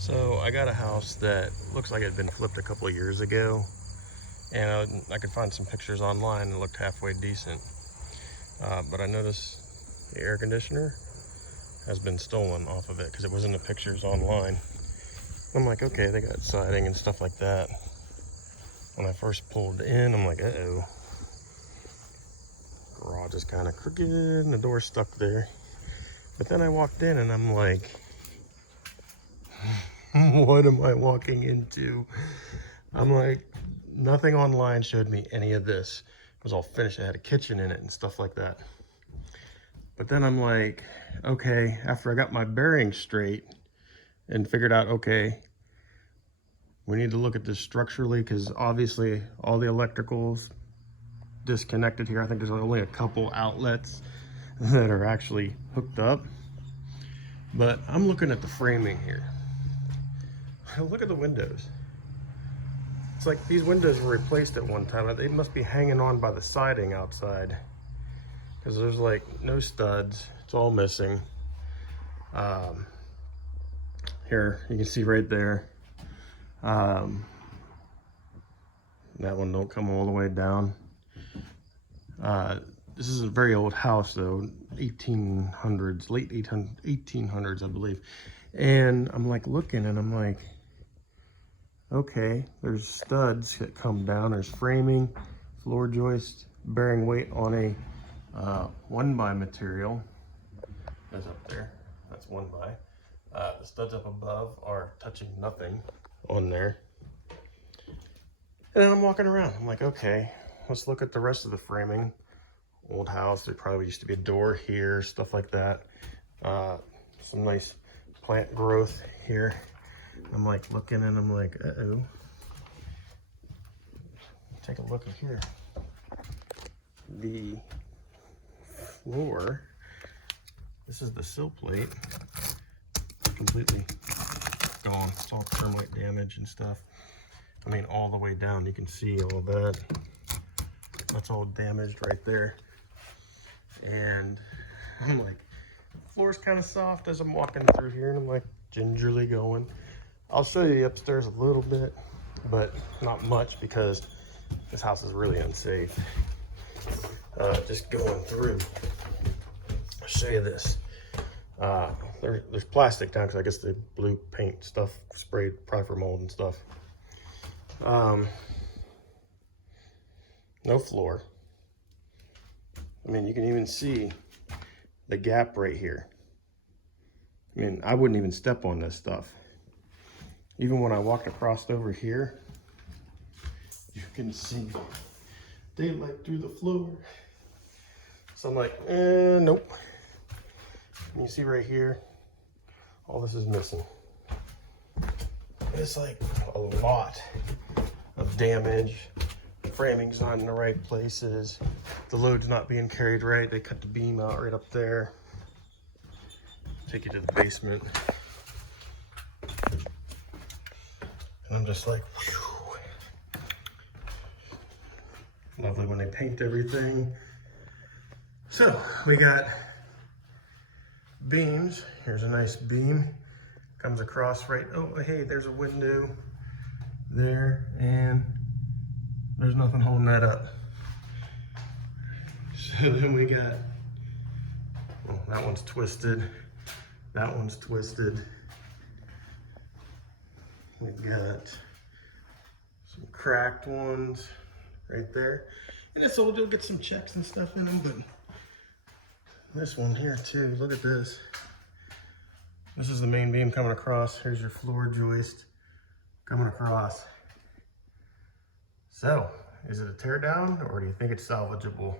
So I got a house that looks like it had been flipped a couple of years ago, and I could find some pictures online that looked halfway decent. But I noticed the air conditioner has been stolen off of it because it was in the pictures online. I'm like, okay, they got siding and stuff like that. When I first pulled in, I'm like, uh-oh. Garage is kind of crooked and the door's stuck there. But then I walked in and I'm like, what am I walking into? I'm like, nothing online showed me any of this. It was all finished. It had a kitchen in it and stuff like that. But then I'm like, okay, after I got my bearings straight and figured out, okay, we need to look at this structurally because obviously all the electricals disconnected here. I think there's only a couple outlets that are actually hooked up. But I'm looking at the framing here. Look at the windows. It's like these windows were replaced at one time. They must be hanging on by the siding outside because there's like no studs. It's all missing. Here, you can see right there. That one don't come all the way down. This is a very old house though, 1800s, late 1800s, I believe. And I'm like looking and I'm like, okay, there's studs that come down, there's framing, floor joist, bearing weight on a 1x material. That's up there, that's 1x. The studs up above are touching nothing on there. And then I'm walking around, I'm like, okay, let's look at the rest of the framing. Old house, there probably used to be a door here, stuff like that. Some nice plant growth here. I'm like looking and I'm like, uh-oh. Take a look at here. The floor, this is the sill plate, completely gone. It's all termite damage and stuff. I mean, all the way down, you can see all that. That's all damaged right there. And I'm like, floor's kind of soft as I'm walking through here, and I'm like gingerly going. I'll show you the upstairs a little bit, but not much because this house is really unsafe. Just going through, I'll show you this. There's plastic down because I guess the blue paint stuff sprayed probably for mold and stuff. No floor. I mean, you can even see the gap right here. I mean, I wouldn't even step on this stuff. Even when I walked across over here, you can see daylight through the floor. So I'm like, nope. And you see right here, all this is missing. It's like a lot of damage. Framing's not in the right places. The load's not being carried right. They cut the beam out right up there. Take you to the basement. And I'm just like, whew. Lovely when they paint everything. So we got beams. Here's a nice beam. Comes across right, oh, hey, there's a window there, and there's nothing holding that up. So then we got, well, that one's twisted. That one's twisted. We've got some cracked ones right there. And this old, you'll get some checks and stuff in them, but this one here too, look at this. This is the main beam coming across. Here's your floor joist coming across. So, is it a tear down or do you think it's salvageable?